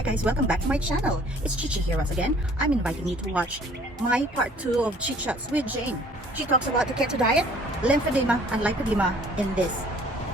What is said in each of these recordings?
Hi guys, welcome back to my channel. It's Chichi here once again. I'm inviting you to watch my part 2 of Chit Chats with Jane. She talks about the keto diet, lymphedema, and lipedema in this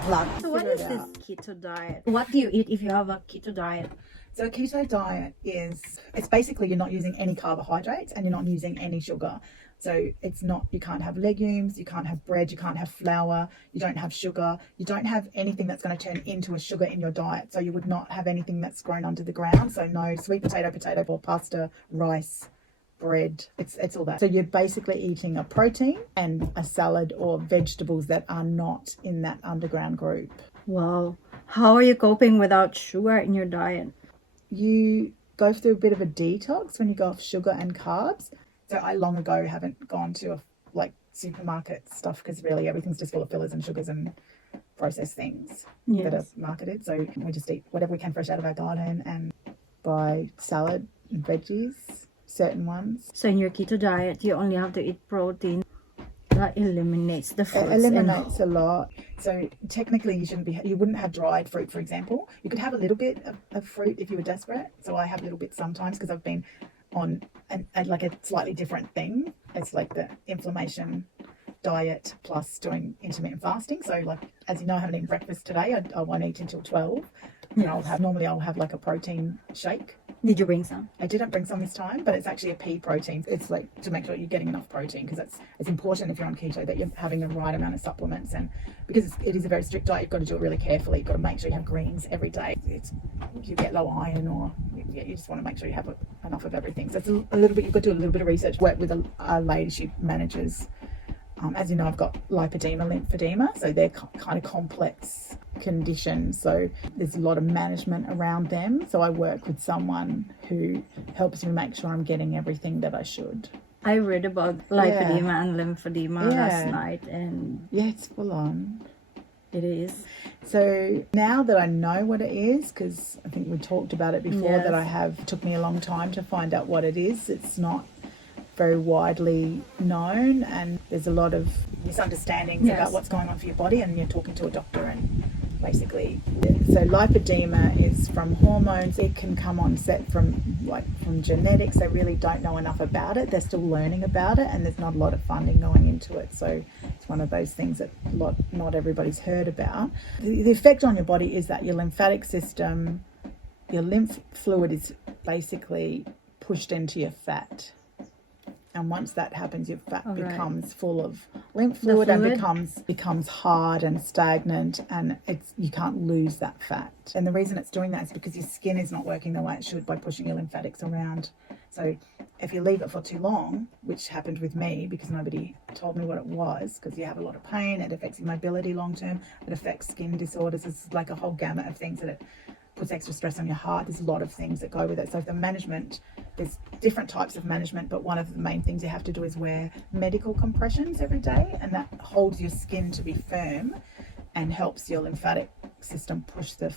vlog. So what is this keto diet? What do you eat if you have a keto diet? So a keto diet it's basically you're not using any carbohydrates and you're not using any sugar. So you can't have legumes, you can't have bread, you can't have flour, you don't have sugar, you don't have anything that's going to turn into a sugar in your diet. So you would not have anything that's grown under the ground. So no sweet potato or pasta, rice, bread, it's all that. So you're basically eating a protein and a salad or vegetables that are not in that underground group. Wow. How are you coping without sugar in your diet? You go through a bit of a detox when you go off sugar and carbs. So I long ago haven't gone to supermarket stuff because really everything's just full of fillers and sugars and processed things that are marketed. So we just eat whatever we can fresh out of our garden and buy salad and veggies, certain ones. So in your keto diet, you only have to eat protein. That eliminates the fruits. It eliminates a lot. So technically you wouldn't have dried fruit, for example. You could have a little bit of fruit if you were desperate. So I have a little bit sometimes because I've been on a slightly different thing. It's like the inflammation diet plus doing intermittent fasting. So as you know, I haven't eaten breakfast today. I won't eat until 12. And I'll have like a protein shake. Did you bring some? I didn't bring some this time, but it's actually a pea protein. It's like to make sure you're getting enough protein because it's important if you're on keto that you're having the right amount of supplements. And because it is a very strict diet, you've got to do it really carefully. You've got to make sure you have greens every day. You get low iron or you just want to make sure you have enough of everything. So it's a little bit, you've got to do a little bit of research, work with a lady she manages. As you know, I've got lipedema, lymphedema, so they're kind of complex conditions. So there's a lot of management around them. So I work with someone who helps me make sure I'm getting everything that I should. I read about lipedema and lymphedema last night, and it's full on. It is. So now that I know what it is, because I think we talked about it before, it took me a long time to find out what it is. It's not very widely known and there's a lot of misunderstandings about what's going on for your body, and you're talking to a doctor and basically so lipedema is from hormones. It can come on set from genetics. They really don't know enough about it. They're still learning about it and there's not a lot of funding going into it, so it's one of those things that not everybody's heard about. The effect on your body is that your lymphatic system, your lymph fluid is basically pushed into your fat. And once that happens, your fat becomes full of lymph fluid and becomes hard and stagnant, and you can't lose that fat. And the reason it's doing that is because your skin is not working the way it should by pushing your lymphatics around. So if you leave it for too long, which happened with me because nobody told me what it was, because you have a lot of pain, it affects your mobility long term, it affects skin disorders. It's like a whole gamut of things that it puts extra stress on your heart. There's a lot of things that go with it. So the management, there's different types of management, but one of the main things you have to do is wear medical compressions every day, and that holds your skin to be firm and helps your lymphatic system push the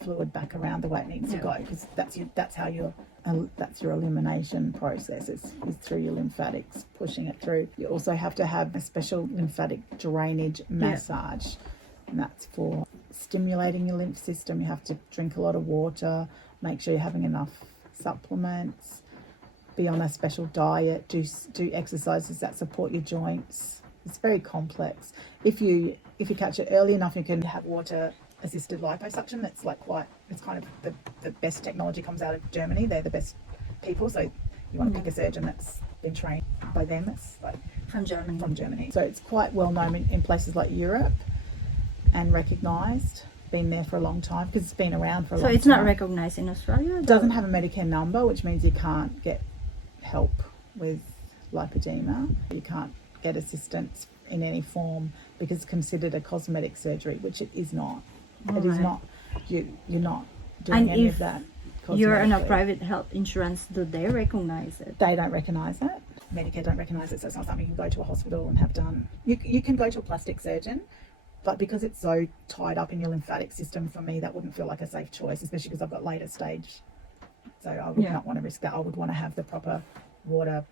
fluid back around the way it needs to go, because that's your elimination process. It's through your lymphatics pushing it through. You also have to have a special lymphatic drainage massage, and that's for stimulating your lymph system. You have to drink a lot of water, make sure you're having enough supplements, be on a special diet, do exercises that support your joints. It's very complex. If you catch it early enough, you can have water assisted liposuction. It's it's kind of the best technology comes out of Germany. They're the best people, so you want to pick a surgeon that's been trained by them. That's from Germany. So it's quite well known in places like Europe and recognised, been there for a long time because it's been around for a long time. So it's not recognised in Australia? It doesn't have a Medicare number, which means you can't get help with lipedema. You can't get assistance in any form because it's considered a cosmetic surgery, which it is not. It is not. You're not doing any of that. You're on a private health insurance, do they recognise it? They don't recognise it. Medicare don't recognise it, so it's not something you can go to a hospital and have done. You can go to a plastic surgeon, but because it's so tied up in your lymphatic system, for me, that wouldn't feel like a safe choice, especially because I've got later stage. So I would not want to risk that. I would want to have the proper water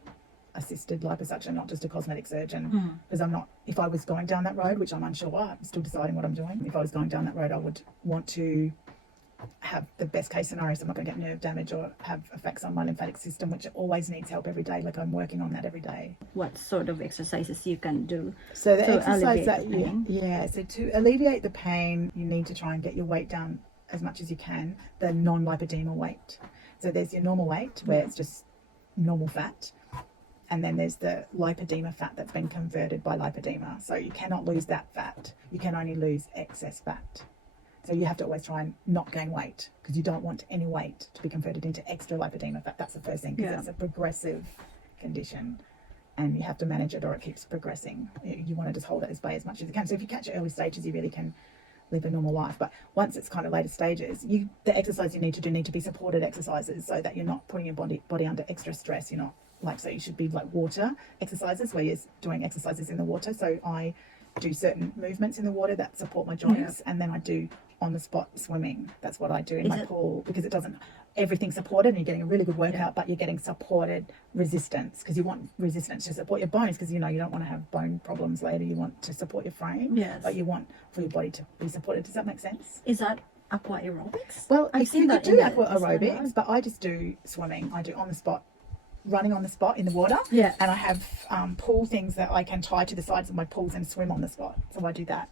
assisted liposuction, not just a cosmetic surgeon. Because if I was going down that road, which I'm unsure, I'm still deciding what I'm doing. If I was going down that road, I would want to have the best case scenario, so I'm not going to get nerve damage or have effects on my lymphatic system, which always needs help every day. Like I'm working on that every day. What sort of exercises you can do? So the To exercise alleviate that the pain? so to alleviate the pain, you need to try and get your weight down as much as you can, the non-lipedema weight. So there's your normal weight where it's just normal fat, and then there's the lipedema fat that's been converted by lipedema. So you cannot lose that fat. You can only lose excess fat. So you have to always try and not gain weight, because you don't want any weight to be converted into extra lipedema fat. That's the first thing, because Yeah. it's a progressive condition and you have to manage it or it keeps progressing. You want to just hold it at bay as much as you can. So if you catch it early stages, you really can live a normal life. But once it's kind of later stages, the exercise you need to be supported exercises, so that you're not putting your body under extra stress. You're not like, so you should be like water exercises where you're doing exercises in the water. So I do certain movements in the water that support my joints, and then I do on the spot swimming. That's what I do in my pool, because it doesn't, everything's supported and you're getting a really good workout, but you're getting supported resistance, because you want resistance to support your bones, because you know you don't want to have bone problems later. You want to support your frame, Yes. but you want for your body to be supported. Does that make sense? Is that aqua aerobics? Well, I've you seen could that do in the aqua Instagram. aerobics, but I just do swimming. I do on the spot, running on the spot in the water. Yeah. And I have pool things that I can tie to the sides of my pools and swim on the spot. So I do that.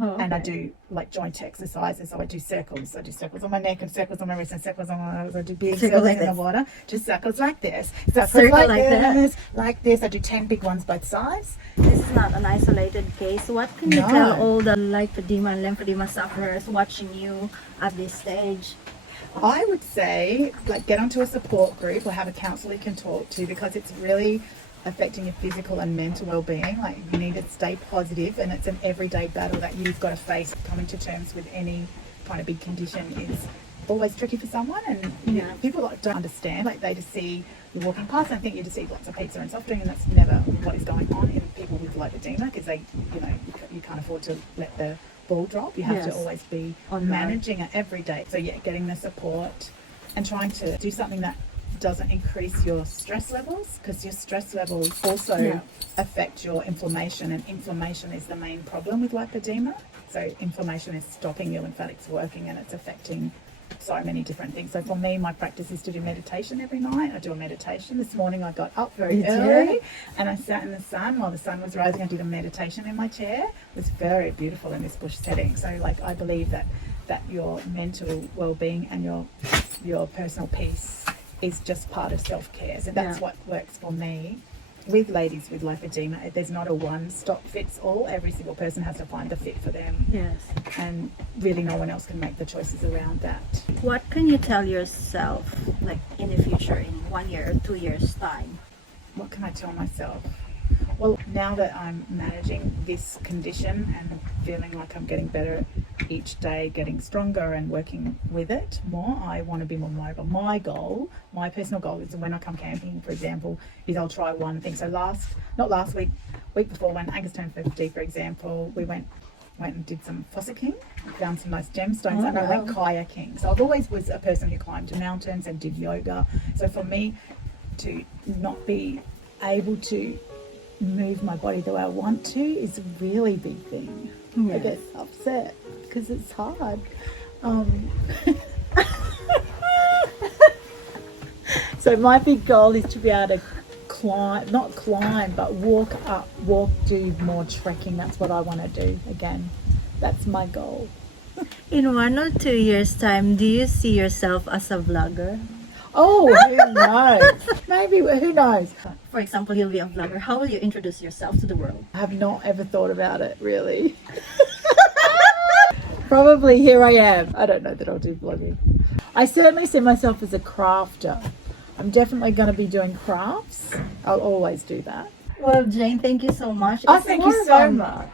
Oh, And I okay. do like joint exercises. So I do circles. I do circles on my neck and circles on my wrist and circles on my arms. I do big Circles circles like in the this. water. Just circles like this. Circles Circle like, like that. this. Like this. I do 10 big ones both sides. This is not an isolated case. What can you No. tell all the lipedema and lymphedema sufferers watching you at this stage? I would say, like, get onto a support group or have a counsellor you can talk to, because it's really affecting your physical and mental well-being. Like, you need to stay positive, and it's an everyday battle that you've got to face. Coming to terms with any kind of big condition is always tricky for someone, and you know, people like don't understand. Like, they just see you walking past and think you just eat lots of pizza and soft drink, and that's never what is going on in people with lipedema, because they, you know, you can't afford to let the ball drop. You have to Yes. always be On guard. managing it every day. So yeah, getting the support and trying to do something that doesn't increase your stress levels, because your stress levels also Yeah. affect your inflammation, and inflammation is the main problem with lipedema. So inflammation is stopping your lymphatics working, and it's affecting so many different things. So for me, my practice is to do meditation every night. I do a meditation. This morning I got up very You did? early and I sat in the sun while the sun was rising. I did a meditation in my chair. It was very beautiful in this bush setting. So like, I believe that your mental well-being and your personal peace is just part of self-care. So that's Yeah. what works for me. With ladies with lipedema, there's not a one-stop fits all. Every single person has to find the fit for them, Yes. and really no one else can make the choices around that. What can you tell yourself, like in the future, in 1 year or 2 years' time? What can I tell myself? Well, now that I'm managing this condition and feeling like I'm getting better each day, getting stronger and working with it more, I want to be more mobile. My goal, my personal goal is when I come camping, for example, is I'll try one thing. So week before, when Angus turned 50, for example, we went and did some fossicking, found some nice gemstones, and I went kayaking. So I've always was a person who climbed mountains and did yoga. So for me to not be able to move my body the way I want to is a really big thing. I Yes. get upset because it's hard. So my big goal is to be able to not climb, but do more trekking. That's what I want to do again. That's my goal. In 1 or 2 years' time, do you see yourself as a vlogger? Oh, who knows? Maybe, who knows? For example, you'll be a vlogger. How will you introduce yourself to the world? I have not ever thought about it, really. Probably here I am. I don't know that I'll do vlogging. I certainly see myself as a crafter. I'm definitely going to be doing crafts. I'll always do that. Well, Jane, thank you so much. Oh, It's thank you more so of a much.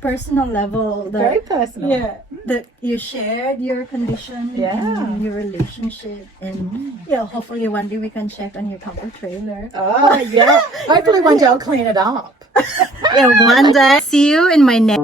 Personal level. Very personal. Yeah, that you shared your condition and your relationship, and hopefully one day we can check on your camper trailer. Oh, yeah. Hopefully one day I'll clean it up. Yeah, one day. See you in my next.